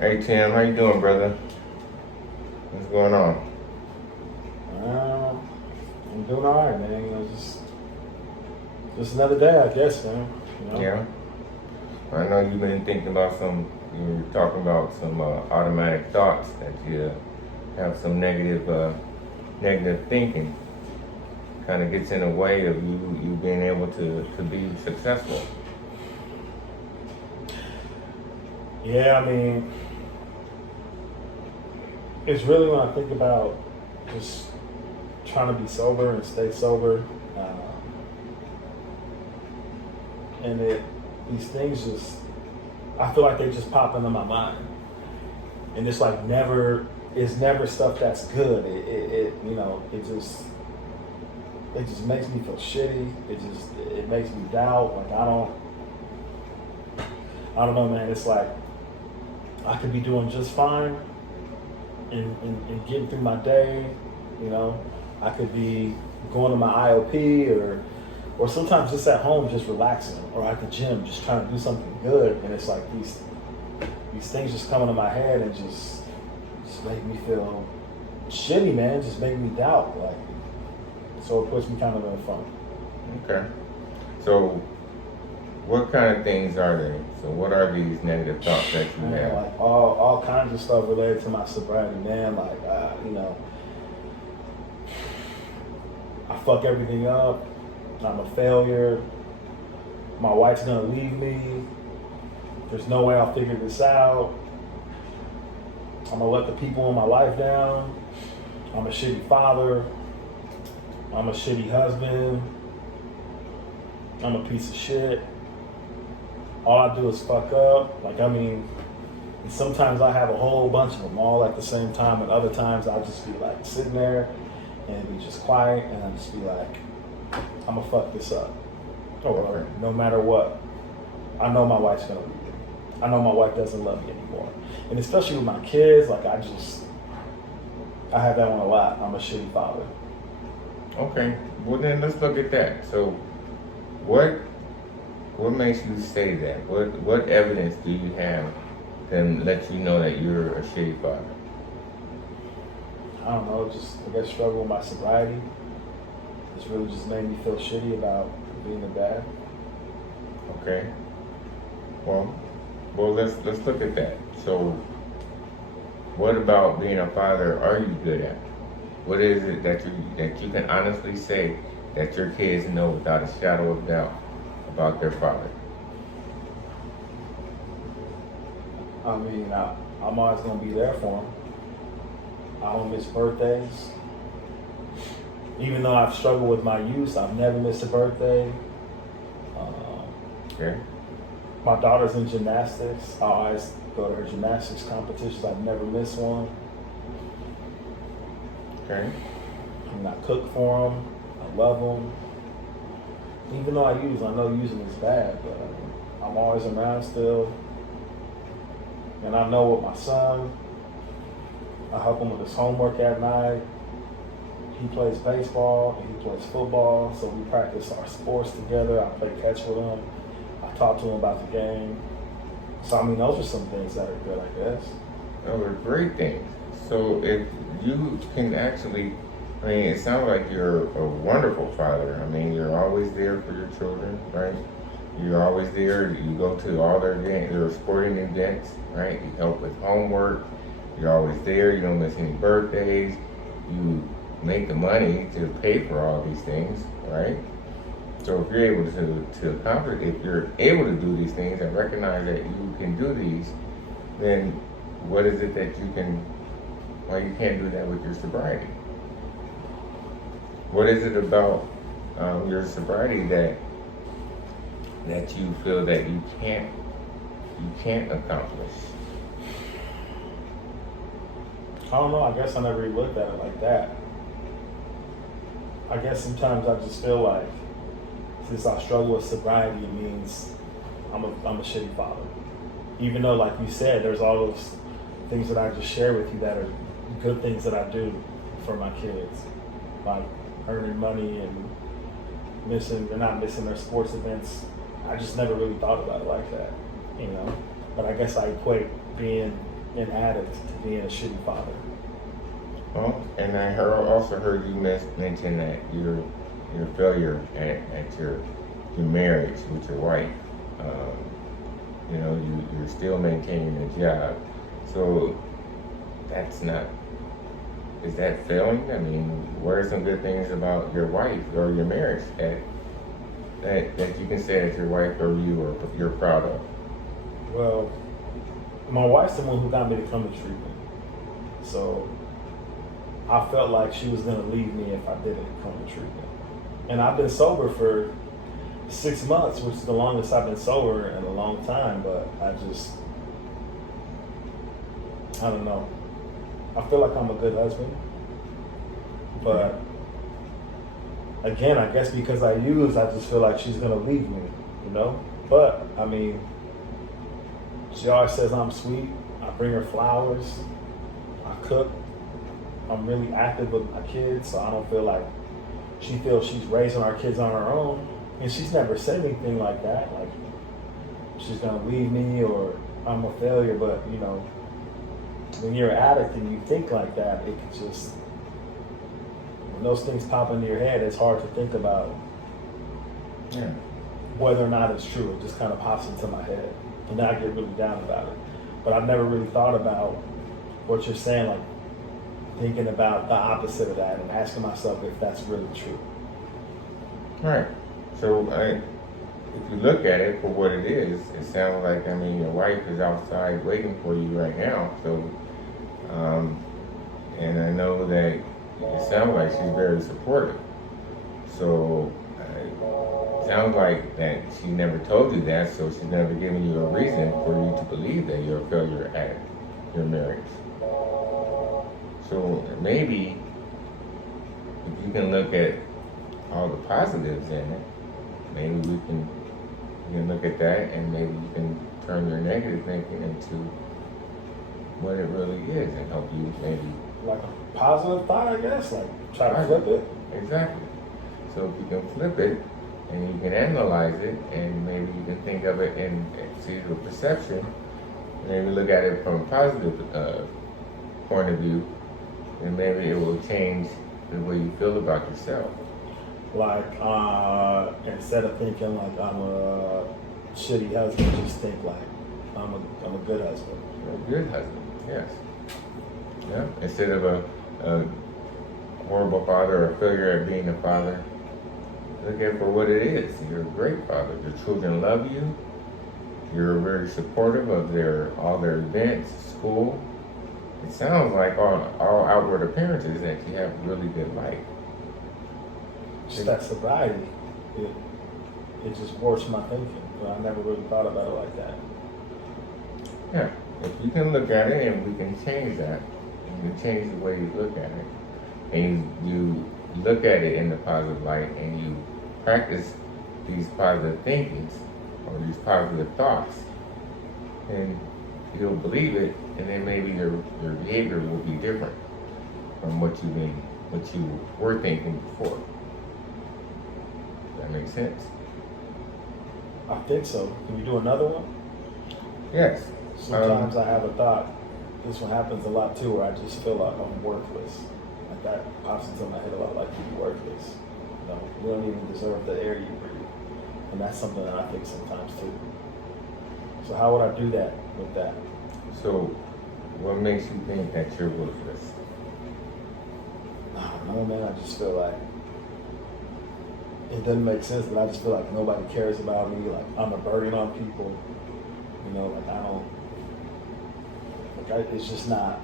Hey Tim, how you doing, brother? What's going on? I'm doing all right, man. Just another day, I guess, man. Yeah. I know you've been thinking about you were talking about some automatic thoughts that you have some negative thinking. Kind of gets in the way of you being able to be successful. Yeah, I mean, it's really when I think about just trying to be sober and stay sober, and these things I feel like they just pop into my mind, and it's like it's never stuff that's good. It just makes me feel shitty. It makes me doubt. Like I don't know, man. It's like I could be doing just fine and getting through my day. I could be going to my IOP or sometimes just at home just relaxing, or at the gym just trying to do something good, and it's like these things just come into my head and just make me feel shitty, man. Just make me doubt, like, so it puts me kind of in a funk. Okay. So what kind of things are they? So what are these negative thoughts that you have? Like all kinds of stuff related to my sobriety, man. Like I fuck everything up. I'm a failure. My wife's gonna leave me. There's no way I'll figure this out. I'm gonna let the people in my life down. I'm a shitty father. I'm a shitty husband. I'm a piece of shit. All I do is fuck up. And sometimes I have a whole bunch of them all at the same time, and other times I'll just be like sitting there and be just quiet, and I'll just be like, I'm gonna fuck this up. Or no matter what, I know my wife's gonna leave me. I know my wife doesn't love me anymore. And especially with my kids, like I have that one a lot. I'm a shitty father. Okay. Well then let's look at that. So what makes you say that? What evidence do you have that lets you know that you're a shitty father? I don't know, I guess struggle with my sobriety. It's really just made me feel shitty about being a dad. Okay. Well, let's look at that. So, what about being a father are you good at? What is it that you can honestly say that your kids know without a shadow of doubt about their father? I mean, I'm always gonna be there for them. I don't miss birthdays. Even though I've struggled with my youth, I've never missed a birthday. Okay. My daughter's in gymnastics. I always go to her gymnastics competitions. I've never missed one. Okay. I cook for them. I love them. Even though I know using is bad, but I'm always around still. And I know with my son, I help him with his homework at night. He plays baseball and he plays football, so we practice our sports together. I play catch with him. I talk to him about the game. So those are some things that are good, I guess. Those are great things. So if you can actually, it sounds like you're a wonderful father. You're always there for your children, right? You're always there. You go to all their sporting events, right? You help with homework. You're always there. You don't miss any birthdays. You make the money to pay for all these things, right? So if you're able to accomplish, if you're able to do these things and recognize that you can do these, then what is it that why you can't do that with your sobriety? What is it about your sobriety that you feel that you can't accomplish? I don't know. I guess I never really looked at it like that. I guess sometimes I just feel like since I struggle with sobriety, it means I'm a shitty father. Even though, like you said, there's all those things that I just share with you that are good things that I do for my kids, like earning money and not missing their sports events. I just never really thought about it like that, But I guess I equate being an addict to being a shitty father. Well, and also heard you mention that your failure at your marriage with your wife. You're still maintaining a job, so that's not. Is that failing? I mean, what are some good things about your wife or your marriage that you can say that your wife or you're proud of? Well, my wife's the one who got me to come to treatment, so I felt like she was gonna leave me if I didn't come to treatment. And I've been sober for 6 months, which is the longest I've been sober in a long time, but I don't know. I feel like I'm a good husband, but again, I guess because I just feel like she's gonna leave me, you know? But, I mean, she always says I'm sweet. I bring her flowers. I cook. I'm really active with my kids, so I don't feel like she feels she's raising our kids on her own. And she's never said anything like that, like she's gonna leave me or I'm a failure. But you know, when you're an addict and you think like that, it could just, when those things pop into your head, it's hard to think about whether or not it's true. It just kind of pops into my head, and then I get really down about it. But I've never really thought about what you're saying, like thinking about the opposite of that and asking myself if that's really true. All right. So if you look at it for what it is, it sounds like, I mean, your wife is outside waiting for you right now. So, and I know that it sounds like she's very supportive. So it sounds like that she never told you that, so she's never given you a reason for you to believe that you're a failure at your marriage. So maybe if you can look at all the positives in it, maybe you can look at that, and maybe you can turn your negative thinking into what it really is and help you maybe. Like a positive thought, I guess, like try to flip it. Exactly. So if you can flip it and you can analyze it, and maybe you can think of it and see the perception, maybe look at it from a positive point of view, and maybe it will change the way you feel about yourself. Like, instead of thinking like I'm a shitty husband, just think like I'm a good husband. You're a good husband, yes. Yeah. Instead of a horrible father or a failure at being a father, look at it for what it is. You're a great father. Your children love you. You're very supportive of all their events, school. It sounds like all outward appearances that you have a really good life. Just that sobriety, it just warps my thinking. I never really thought about it like that. Yeah, if you can look at it and we can change that, you can change the way you look at it, and you look at it in the positive light, and you practice these positive thinkings or these positive thoughts, and you'll believe it, and then maybe your behavior will be different from what you were thinking before. That makes sense? I think so. Can you do another one? Yes. Sometimes I have a thought. This one happens a lot too, where I just feel like I'm worthless. Like that pops into my head a lot, like you're worthless. You know, you don't even deserve the air you breathe. And that's something that I think sometimes too. So how would I do that with that? So what makes you think that you're worthless? I don't know, man. I just feel like it doesn't make sense, but I just feel like nobody cares about me. Like I'm a burden on people. You know, like it's just not,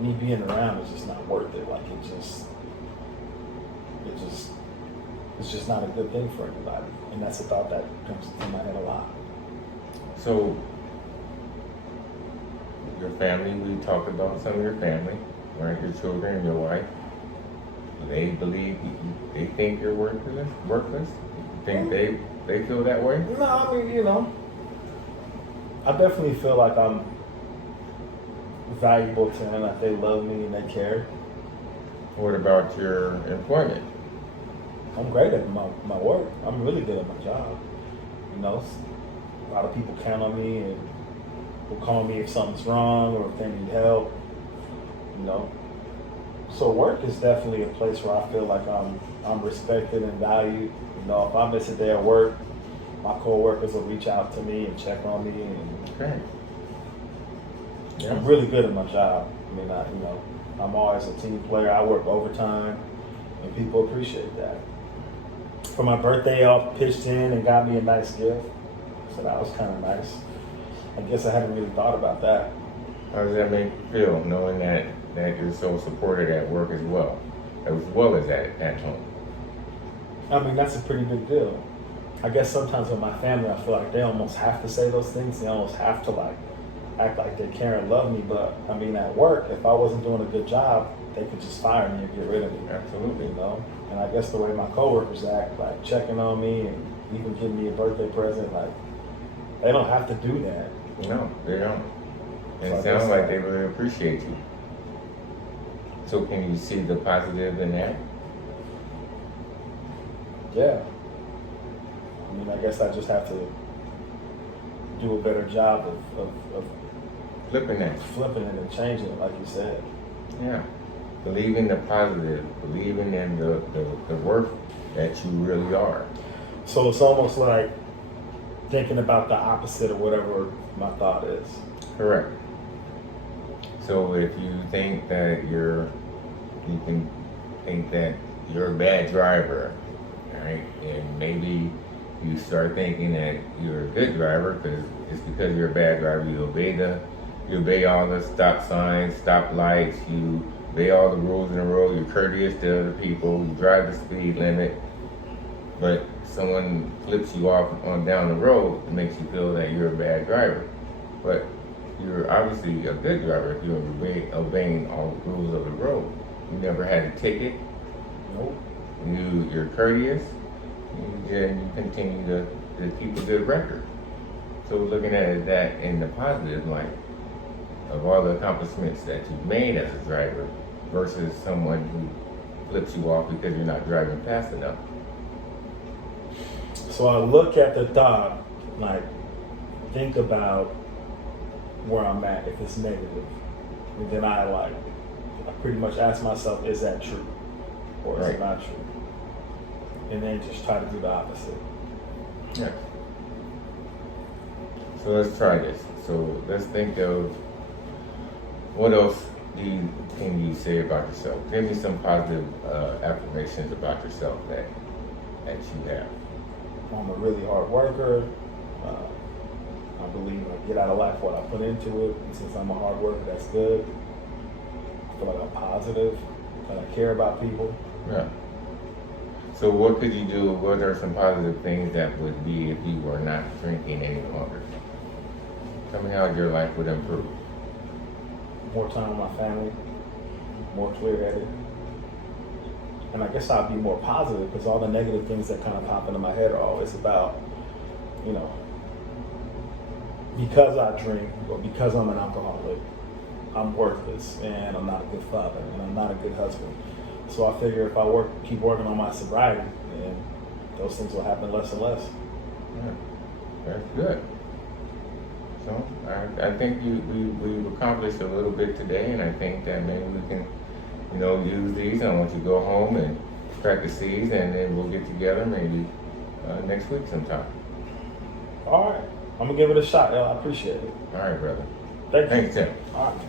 me being around is just not worth it. Like it's just not a good thing for anybody. And that's a thought that comes into my head a lot. So your family, we talked about some of your family, right? Your children and your wife. They believe, they think you're worthless? You think they feel that way? No, I mean, you know, I definitely feel like I'm valuable to them, that they love me and they care. What about your employment? I'm great at my work. I'm really good at my job. You know, a lot of people count on me, and will call me if something's wrong or if they need help. You know. So work is definitely a place where I feel like I'm respected and valued. You know, if I miss a day at work, my coworkers will reach out to me and check on me, and Okay. Yeah. I'm really good at my job. I mean, I'm always a team player. I work overtime, and people appreciate that. For my birthday, I pitched in and got me a nice gift, so that was kind of nice. I guess I hadn't really thought about that. How does that make you feel, knowing that you're so supported at work as well as at home? I mean, that's a pretty big deal. I guess sometimes with my family, I feel like they almost have to say those things. They almost have to like act like they care and love me. But I mean, at work, if I wasn't doing a good job, they could just fire me and get rid of me. Absolutely. You know? And I guess the way my coworkers act, like checking on me and even giving me a birthday present, like they don't have to do that. No, they don't. And it So I sounds guess like they really appreciate you. So can you see the positive in that? Yeah. I mean, I guess I just have to do a better job of Flipping that. flipping it and changing it, like you said. Yeah. Believe in the positive. Believing in the worth that you really are. So it's almost like thinking about the opposite of whatever my thought is. Correct. So if you think that you can think that you're a bad driver, right? And maybe you start thinking that you're a good driver because you're a bad driver. You obey all the stop signs, stop lights. You obey all the rules in the road. You're courteous to other people. You drive the speed limit. But someone flips you off on down the road, it makes you feel that you're a bad driver. But you're obviously a good driver if you're obeying all the rules of the road. You never had a ticket. Nope. You're courteous. And you continue to keep a good record. So looking at that in the positive light of all the accomplishments that you've made as a driver versus someone who flips you off because you're not driving fast enough. So I look at the thought, like, think about where I'm at if it's negative. And then I pretty much ask myself, is that true? Or is it not true? And then just try to do the opposite. Yeah. So let's try this. So let's think of what else can you say about yourself? Give me some positive affirmations about yourself that you have. I'm a really hard worker. I believe I get out of life what I put into it. And since I'm a hard worker, that's good. I feel like I'm positive, that I care about people. Yeah. So what could you do? What are some positive things that would be if you were not drinking any longer? Tell me how your life would improve. More time with my family, more clear-headed. And I guess I'll be more positive because all the negative things that kind of pop into my head are always about, because I drink or because I'm an alcoholic, I'm worthless and I'm not a good father and I'm not a good husband. So I figure if I keep working on my sobriety, then those things will happen less and less. Yeah, that's good. So I think we've accomplished a little bit today, and I think that maybe we can, use these. I want you to go home and practice these, and then we'll get together maybe next week sometime. All right, I'm gonna give it a shot. I appreciate it. All right, brother. Thank you. Thanks, Tim. All right.